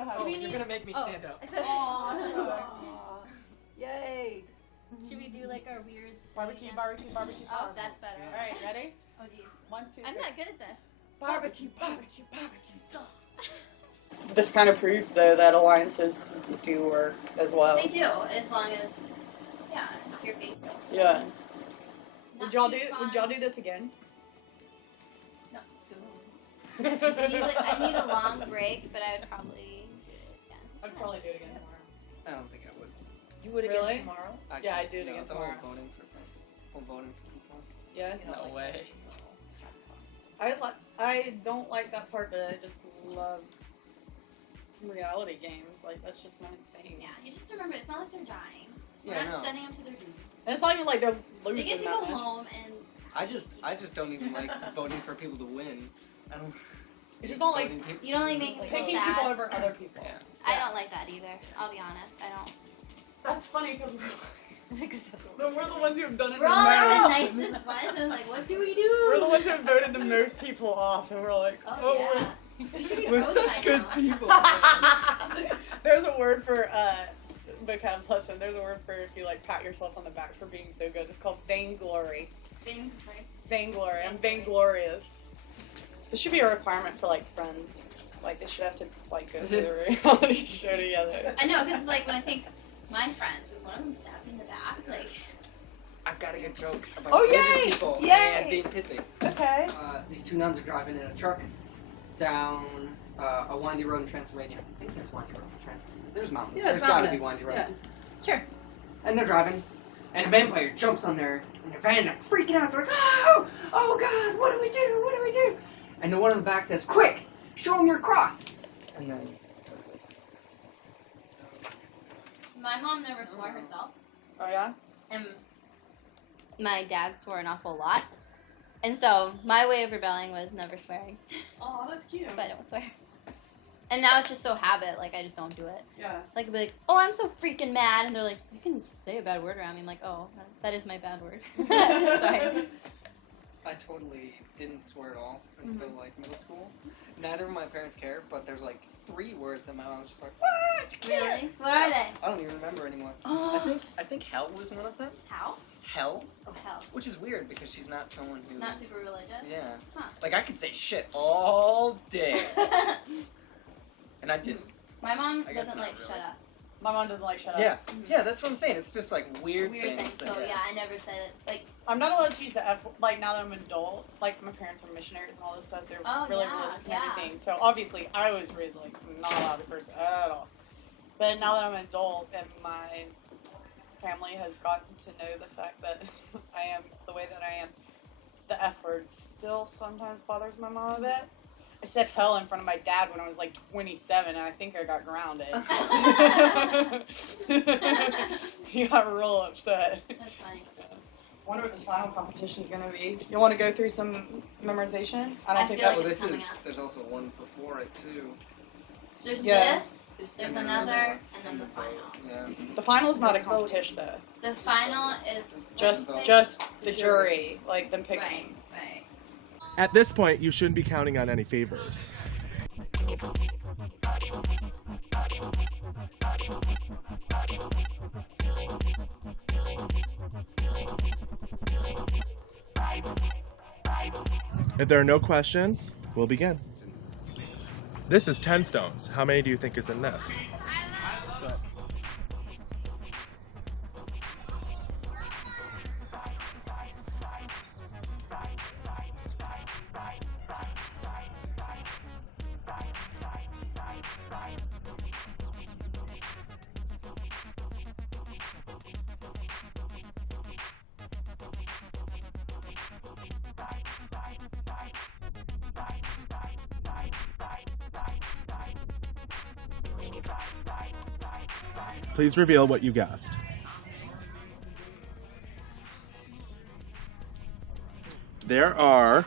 so happy. Oh, you're gonna make me stand up. Aw, yay. Should we do like our weird Barbecue Oh, sauce. that's better. All right, ready? Oh, geez. 1, 2, 3. I'm not good at this. Barbecue sauce. This kind of proves, though, that alliances do work as well. They do, as long as, you're faithful. Yeah. Not Would y'all too do this again? Not soon. I need a long break, but I would probably do it again. I'd probably do it again tomorrow. I don't think I would. You would Really? again tomorrow? Yeah, I'd do it again the whole tomorrow. voting for people. Yeah? No way. Stressful. I don't like that part, but I just love reality games. Like, that's just my thing. Yeah, you just remember, it's not like they're dying. We're Yeah, not no. sending them to their doom. And it's not even like they're losing They get to that go much. home and... I just don't even like voting for people to win. I don't. You just don't like voting people. You don't like making people picking sad. people over other people. Yeah. I don't like that either. I'll be honest. I don't. That's funny because That's we're the ones who have done it We're the all most. like the nicest ones, and like, what do we do? We're the ones who have voted the most people off, and we're like, Oh, yeah. We should be We're pros such by good now. people. There's a word for vocab lesson. There's a word for if you like pat yourself on the back for being so good. It's called vainglory. Vainglory. I'm vainglorious. This should be a requirement for like friends. Like they should have to like go through the reality show together. I know, because like when I think my friends, with one of them stabbed in the back, like. I've got a good joke about Oh, religious yay! people Yay! and being pissy. Okay. These two nuns are driving in a truck down a windy road in Transylvania. I think there's windy road in Transylvania. There's mountains. Yeah, There's it's got to be mountainous. windy roads. Yeah. Sure. And they're driving, and a vampire jumps on their van and they're freaking out. They're like, oh God, what do we do? What do we do? And the one in the back says, quick, show him your cross. And then that's it. My mom never swore herself, Oh yeah. and my dad swore an awful lot. And so my way of rebelling was never swearing, Oh, that's cute. but I don't swear. And now it's just so habit, like I just don't do it. Yeah. Like I'll be like, oh, I'm so freaking mad, and they're like, you can say a bad word around me. I'm like, oh, that is my bad word. Sorry. I totally didn't swear at all until like middle school. Neither of my parents cared, but there's like 3 words that my mom was just like, what? Really? What are they? I don't even remember anymore. Oh. I think hell was one of them. How? Hell, Oh, hell. which is weird because she's not someone who. Not super religious? Yeah. Huh. Like I could say shit all day, and I didn't. My mom I guess doesn't not like really. shut up. My mom doesn't like shut up. Yeah, yeah, that's what I'm saying. It's just like weird Weird things. things. So yeah, I never said it. Like, I'm not allowed to use the F. Like now that I'm an adult, like my parents were missionaries and all this stuff. They're Oh, really yeah, religious and yeah. everything. So obviously, I was raised like not allowed to curse at all. But now that I'm an adult and my family has gotten to know the fact that I am the way that I am, the F word still sometimes bothers my mom a bit. I said hell in front of my dad when I was like 27, and I think I got grounded. He got real upset. that's funny. Wonder what this final competition is going to be. You want to go through some memorization? I don't I think feel that like Well, it's this coming is. up. There's also one before it too. There's Yeah. this, there's another, and then the final. Yeah. the final is not a competition though. The final is Just the jury, like them picking. Right, right. At this point, you shouldn't be counting on any favors. If there are no questions, we'll begin. This is 10 stones. How many do you think is in this? Please reveal what you guessed. There are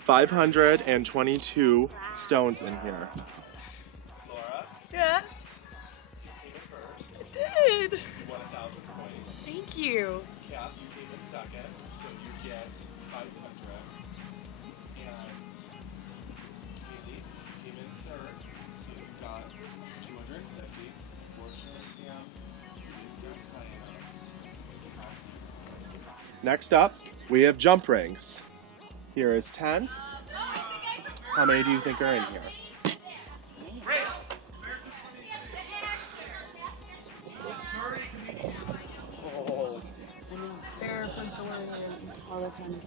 522 stones in here. Laura, Yeah, you came in first. I did. You won 1,000 points. Thank you. Cap, you came in second, so you get 500. And Haley came in third, so you got Next up, we have jump rings. Here is 10. How many do you think are in here? Fair for joy and all that kind of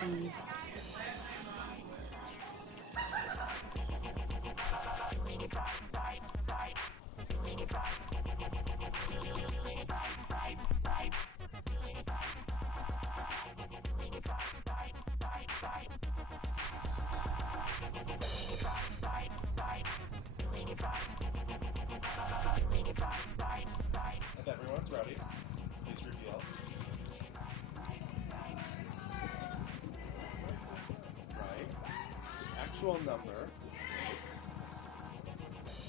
thing. If everyone's ready, please reveal. Right. Actual number is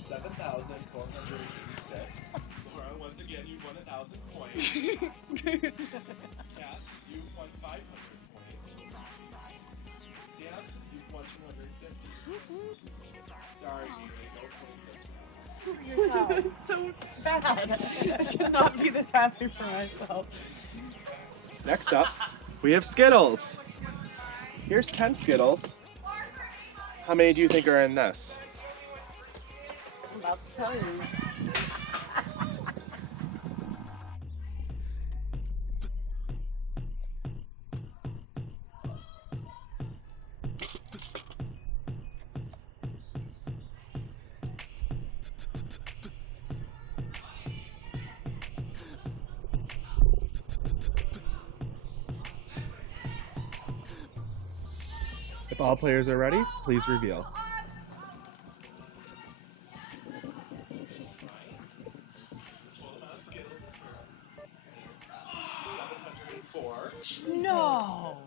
7,486. Laura, once again, you won 1,000 points. Kat, you won 500 points. Sam, you won 250. Sorry, no points this round. So sad. I should not be this happy for myself. Next up, we have Skittles. Here's 10 Skittles. How many do you think are in this? I'm about to tell you. If all players are ready, please reveal. No.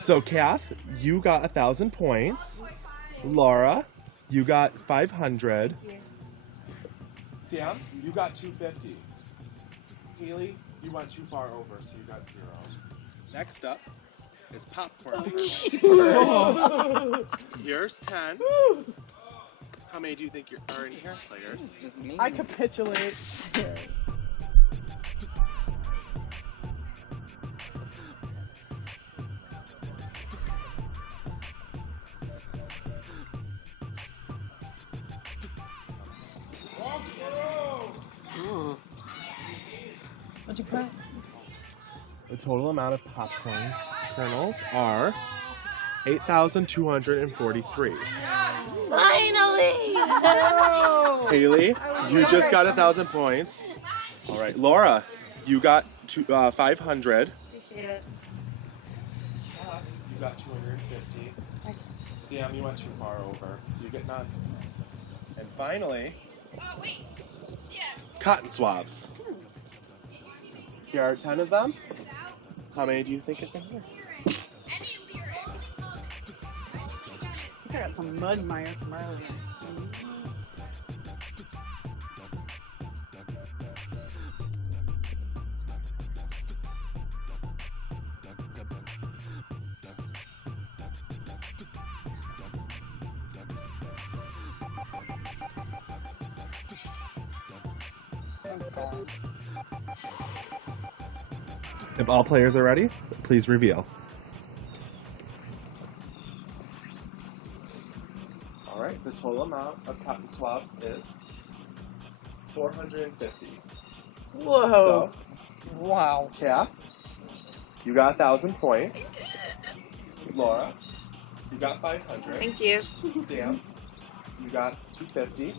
So Kath, you got 1,000 points. Laura, you got 500. Sam, you got 250. Haley, you went too far over, so you got 0. Next up is popcorn. Here's 10. How many do you think are in here, players? Just me. I capitulate. What'd you put? The total amount of popcorn kernels are 8,243. Finally! Haley, you just got 1,000 points. All right, Laura, you got 500. Appreciate it. You got 250. Sam, you went too far over, so you get none. And finally, cotton swabs. Here are 10 of them. How many do you think is in here? I got some mud mire from earlier. If all players are ready, please reveal. All right, the total amount of cotton swabs is 450. Whoa. So, Wow. Kath, you got 1,000 points. Laura, you got 500. Thank you. Sam, you got 250.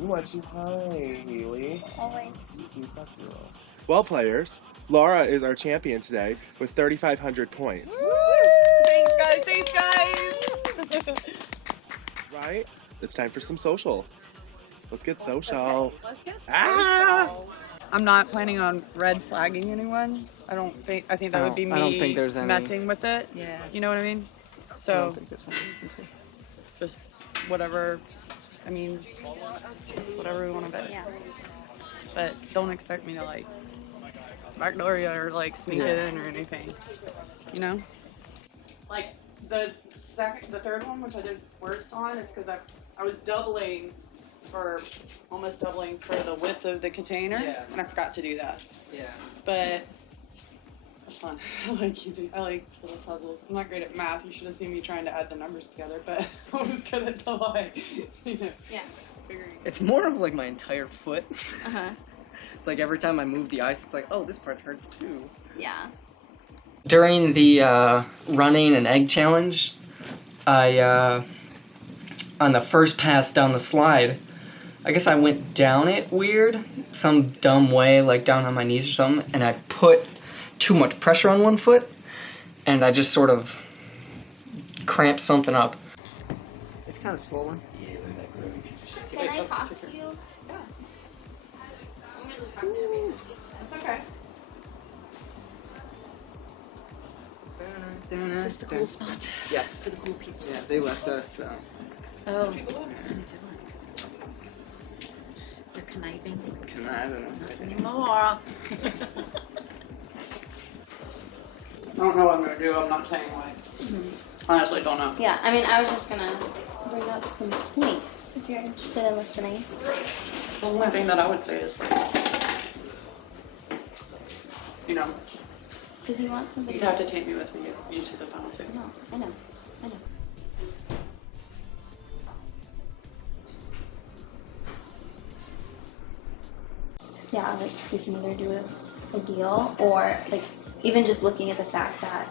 You went too high, Haley. Always. You got 0. Well, players, Laura is our champion today with 3,500 points. Thanks, guys. Thanks, guys. Right? It's time for some social. Let's get social. Let's get Ah! I'm not planning on red flagging anyone. I think that would be me I don't think there's any- messing with it. Yeah. You know what I mean? I So don't think there's any reason to. just whatever. I mean, it's whatever we want to bet. Yeah. But don't expect me to like backdoor you or like sneak it in or anything. You know? Like the third one, which I did worst on, it's because I was doubling for almost doubling for the width of the container, Yeah. and I forgot to do that. Yeah. But it's fun. I like little puzzles. I'm not great at math. You should have seen me trying to add the numbers together, but I was good at the line. Yeah. Figuring. It's more of like my entire foot. Uh-huh. It's like every time I move the ice, it's like, oh, this part hurts too. Yeah. During the running and egg challenge, I on the first pass down the slide, I guess I went down it weird, some dumb way, like down on my knees or something, and I put too much pressure on one foot, and I just sort of cramped something up. It's kind of swollen. Can I talk to you? Yeah. I'm gonna just talk to you. It's okay. Is this the cool spot? Yes. For the cool people. Yeah, they left us. Oh. What are they doing? They're conniving. I don't know. Not anymore. I don't know what I'm gonna do. I'm not saying why. Honestly, don't know. Yeah, I mean, I was just gonna bring up some points if you're interested in listening. The only thing that I would say is, you know, Because you want somebody. you'd have to take me with you to the final two. No, I know. Yeah, like we can either do a deal or like even just looking at the fact that,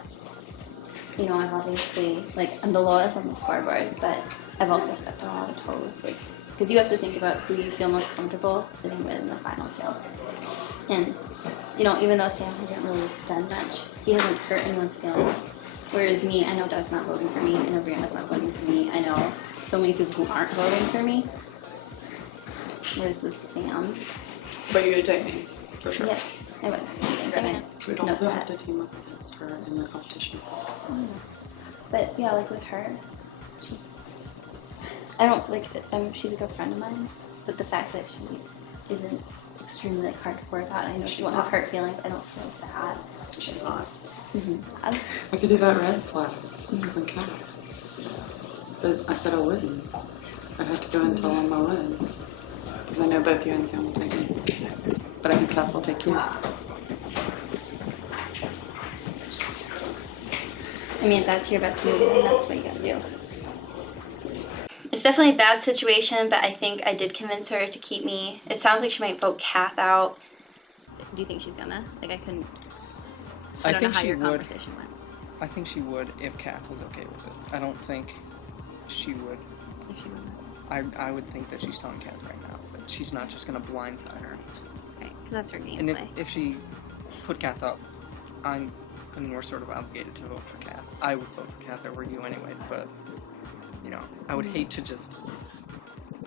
you know, I've obviously, like, I'm the lowest on the scoreboard, but I've also stepped on a lot of toes, like, because you have to think about who you feel most comfortable sitting with in the final two. And, you know, even though Sam hasn't really done much, he hasn't hurt anyone's feelings. Whereas me, I know Doug's not voting for me, I know Brianna's not voting for me, I know so many people who aren't voting for me. Whereas with Sam, But you would take me, for sure. yes, I would. I mean, We'd no also sweat. have to team up against her in the competition. But yeah, like with her, she's. I don't like. She's a good friend of mine, but the fact that she isn't extremely like hardcore about it, I know she She's won't have not. hurt feelings. I don't feel sad. She's not. Mm-hmm. I could do that red flag and cat. But I said I wouldn't. I'd have to go and tell them I would. Because I know both you and Sam will take me. But I think Kath will take you. I mean, if that's your best move, then that's what you gotta do. It's definitely a bad situation, but I think I did convince her to keep me. It sounds like she might vote Kath out. Do you think she's gonna? Like, I couldn't. I don't think know how she your would. conversation went. I think she would if Kath was okay with it. I don't think she would. If she wouldn't. I would think that she's telling Kath right now, but she's not just gonna blindside her. Right, because that's her gameplay. And if she put Kath up, I mean, we're sort of obligated to vote for Kath. I would vote for Kath over you anyway, but, you know, I would hate to just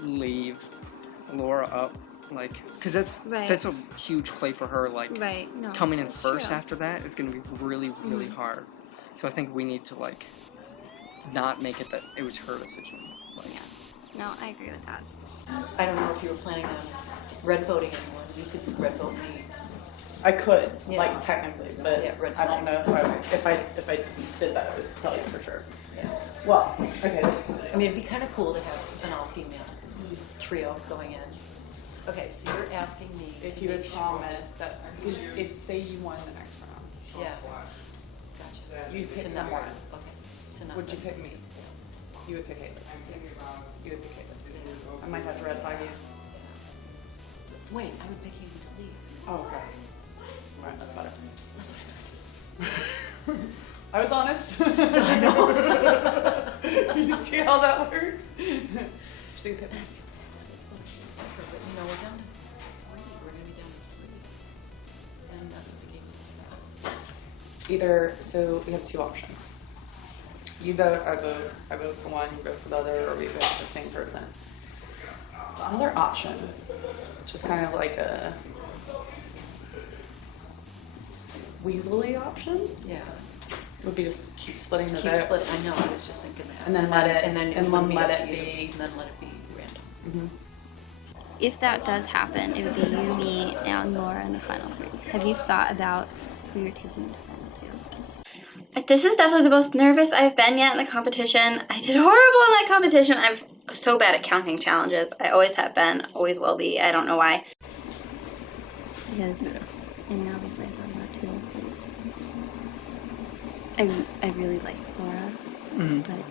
leave Laura up, like, because that's a huge play for her, like, Right, no. coming in that's first true. after that is going to be really, really hard. So I think we need to, like, not make it that it was her decision. Like, No, I agree with that. I don't know if you were planning on red voting anyone. You could red vote me. I could, Yeah. like, technically, but Yeah, red I don't flag. know if I did that, I would tell you for sure. Yeah. Well, okay, I mean, it'd be kind of cool to have an all-female trio going in. Okay, so you're asking me if to you make would sure. promise that, if say you won the next round, Yeah. you'd pick To not someone. run. Okay. To not Would you run. pick me? You would pick Caitlin. You would pick Caitlin. I might have to red flag you. Wait, I would pick you to leave. Oh, okay. Alright, that's better. That's what I meant. I was honest. I know. You see how that works? Just think that- But you know, we're down to 3. We're gonna be down to 3. And that's what the game's all about. Either, so we have two options. You vote, I vote for one, you vote for the other, or we vote for the same person. The other option, which is kind of like a weaselly option, Yeah. would be just keep splitting the Keep vote. split. I know. I was just thinking that. And then let it- And then and it wouldn't let up it to you, be- And then let it be random. Mhm. If that does happen, it would be you, me, and Laura in the final 3. Have you thought about who you're taking in the final 2? This is definitely the most nervous I've been yet in the competition. I did horrible in that competition. I'm so bad at counting challenges. I always have been, always will be. I don't know why. Because, I mean, obviously I thought about too. I really like Laura, but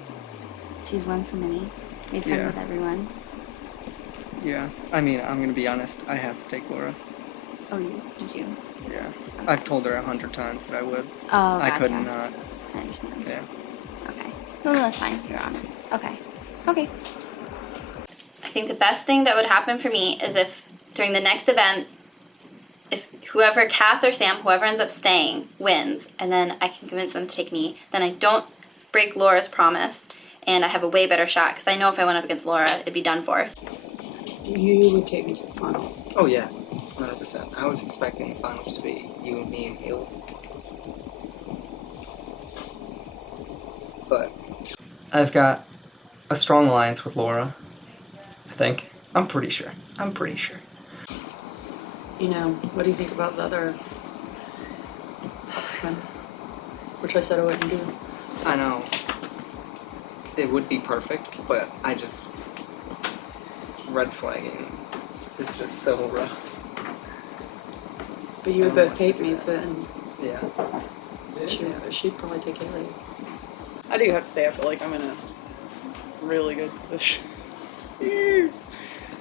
she's won so many. Made friends with everyone. Yeah. I mean, I'm gonna be honest. I have to take Laura. Oh, did you? Yeah. Okay. I've told her 100 times that I would. Oh, gotcha. I could not. I understand. Yeah. Okay. No, that's fine. You're honest. Okay. Okay. I think the best thing that would happen for me is if during the next event, if whoever, Kath or Sam, whoever ends up staying, wins, and then I can convince them to take me, then I don't break Laura's promise, and I have a way better shot, because I know if I went up against Laura, it'd be done for. You would take me to the finals. Oh yeah, 100%. I was expecting the finals to be you, me, and Haley. But I've got a strong alliance with Laura. I think. I'm pretty sure. You know, what do you think about the other option? Which I said I wouldn't do. I know it would be perfect, but I just red flagging is just so rough. But you would both take me to and Yeah. she'd probably take Haley. I do have to say, I feel like I'm in a really good position. You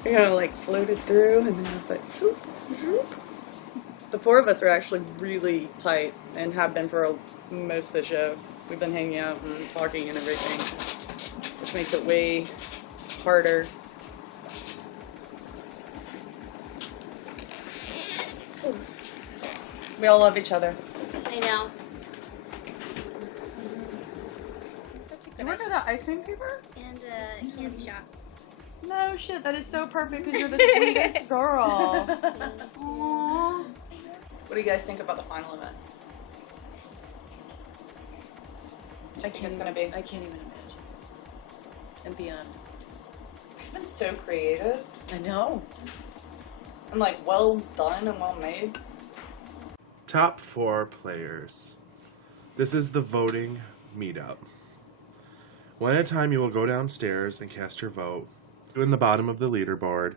know, like floated through, and then I was like, whoop, whoop. The four of us are actually really tight and have been for most of the show. We've been hanging out and talking and everything, which makes it way harder. We all love each other. I know. You work at that ice cream paper? And a candy shop. No shit, that is so perfect because you're the sweetest girl. Aww. What do you guys think about the final event? I think it's gonna be. I can't even imagine. And beyond. It's been so creative I know. and like well done and well made. Top 4 players. This is the voting meetup. One at a time, you will go downstairs and cast your vote. You in the bottom of the leaderboard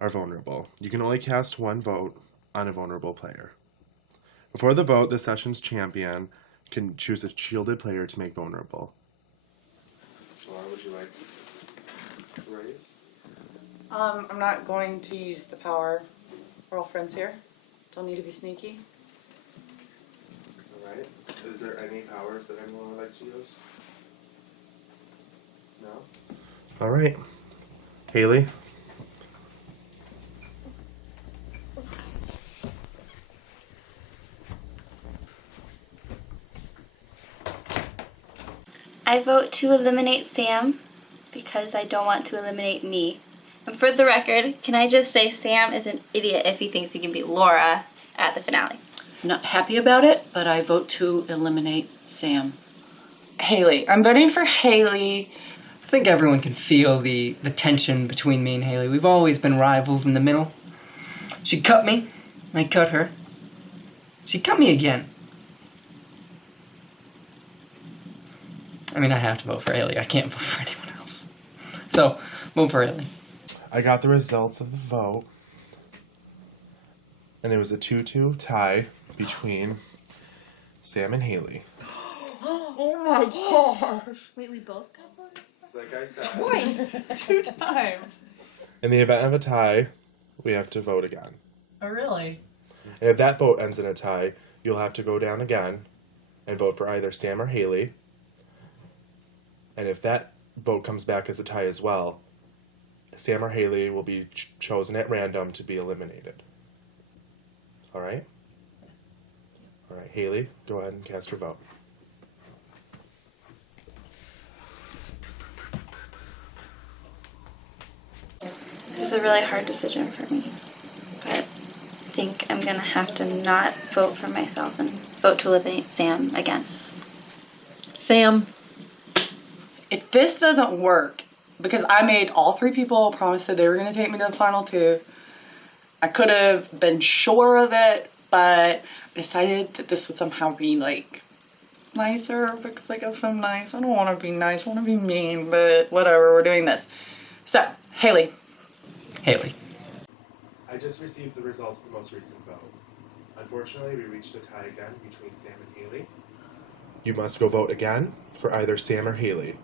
are vulnerable. You can only cast one vote on a vulnerable player. Before the vote, the session's champion can choose a shielded player to make vulnerable. Laura, would you like to raise? I'm not going to use the power. We're all friends here. Don't need to be sneaky. All right. Is there any powers that anyone would like to use? No? All right. Haley? I vote to eliminate Sam because I don't want to eliminate me. And for the record, can I just say Sam is an idiot if he thinks he can beat Laura at the finale. Not happy about it, but I vote to eliminate Sam. Haley. I'm voting for Haley. I think everyone can feel the tension between me and Haley. We've always been rivals in the middle. She cut me, I cut her. She cut me again. I mean, I have to vote for Haley. I can't vote for anyone else. So, vote for Haley. I got the results of the vote. And it was a 2-2 tie between Sam and Haley. Oh my gosh. Wait, we both got voted? Like I said. Twice. 2 times. In the event of a tie, we have to vote again. Oh, really? And if that vote ends in a tie, you'll have to go down again and vote for either Sam or Haley. And if that vote comes back as a tie as well, Sam or Haley will be chosen at random to be eliminated. All right? All right, Haley, go ahead and cast your vote. This is a really hard decision for me, but I think I'm gonna have to not vote for myself and vote to eliminate Sam again. Sam, if this doesn't work, because I made all 3 people promise that they were going to take me to the final 2, I could have been sure of it, but I decided that this would somehow be like nicer because I guess I'm nice. I don't want to be nice. I want to be mean, but whatever. We're doing this. So, Haley. Haley. I just received the results of the most recent vote. Unfortunately, we reached a tie again between Sam and Haley. You must go vote again for either Sam or Haley.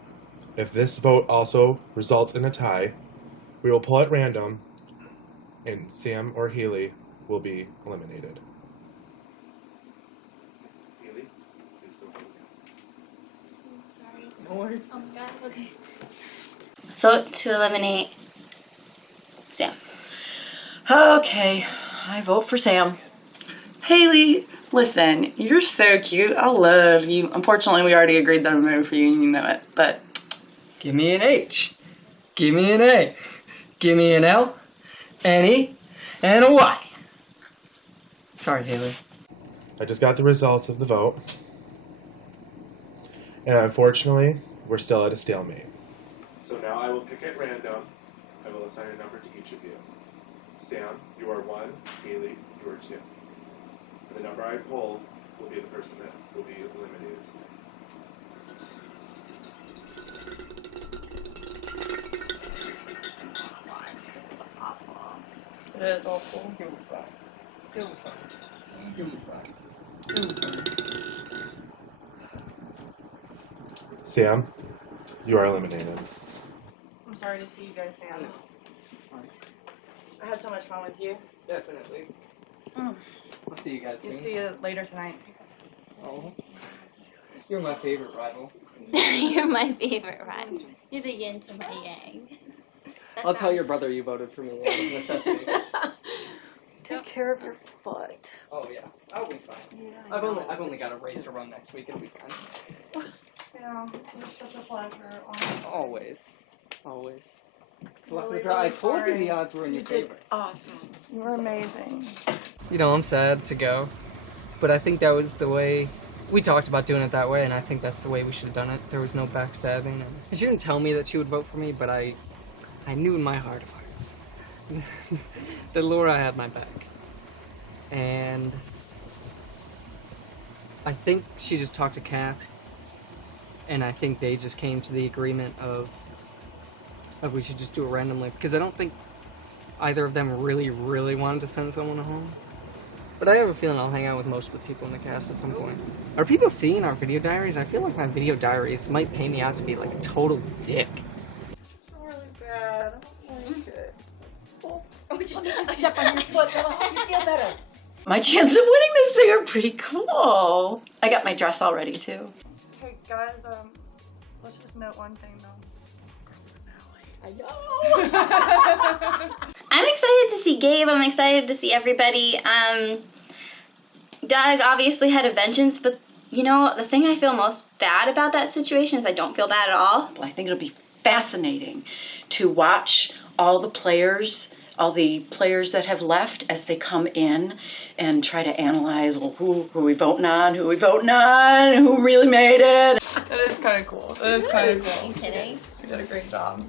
If this vote also results in a tie, we will pull at random, and Sam or Haley will be eliminated. Haley, please go vote again. Sorry. No worries. Oh my god, okay. Vote to eliminate Sam. Okay, I vote for Sam. Haley, listen, you're so cute. I love you. Unfortunately, we already agreed that I'm voting for you and you know it, but Give me an H. Give me an A. Give me an L, an E, and a Y. Sorry, Haley. I just got the results of the vote, and unfortunately, we're still at a stalemate. So now I will pick at random. I will assign a number to each of you. Sam, you are 1. Haley, you are 2. And the number I pull will be the person that will be eliminated tonight. It is awful. Sam, you are eliminated. I'm sorry to see you guys, Sam. It's fine. I had so much fun with you. Definitely. Mm. I'll see you guys soon. See you later tonight. Oh, you're my favorite rival. You're my favorite rival. You're the yin to my yang. That's I'll tell not- your brother you voted for me out of necessity. Take care of your foot. Oh yeah, I'll be fine. Yeah, I've only got a race to run next week. It'll be fine. Sam, it was such a pleasure. Honestly. Always, always. It's luck of the Really, draw. I really told you sorry. the odds were in your You did favor. awesome. You were amazing. You know, I'm sad to go, but I think that was the way. We talked about doing it that way, and I think that's the way we should have done it. There was no backstabbing, and she didn't tell me that she would vote for me, but I knew in my heart of hearts that Laura had my back, and I think she just talked to Kat, and I think they just came to the agreement of we should just do it randomly, because I don't think either of them really wanted to send someone home. But I have a feeling I'll hang out with most of the people in the cast at some point. Are people seeing our video diaries? I feel like my video diaries might paint me out to be like a total dick. It's really bad. I don't like it. Step on your foot. That'll help you feel better. My chances of winning this thing are pretty cool. I got my dress all ready too. Hey guys, let's just note one thing though. I know. I'm excited to see Gabe. I'm excited to see everybody. Doug obviously had a vengeance, but you know, the thing I feel most bad about that situation is I don't feel bad at all. I think it'll be fascinating to watch all the players that have left as they come in and try to analyze, well, who we voting on, who really made it. That is kind of cool. That is kind of cool. Are you kidding? You did a great job.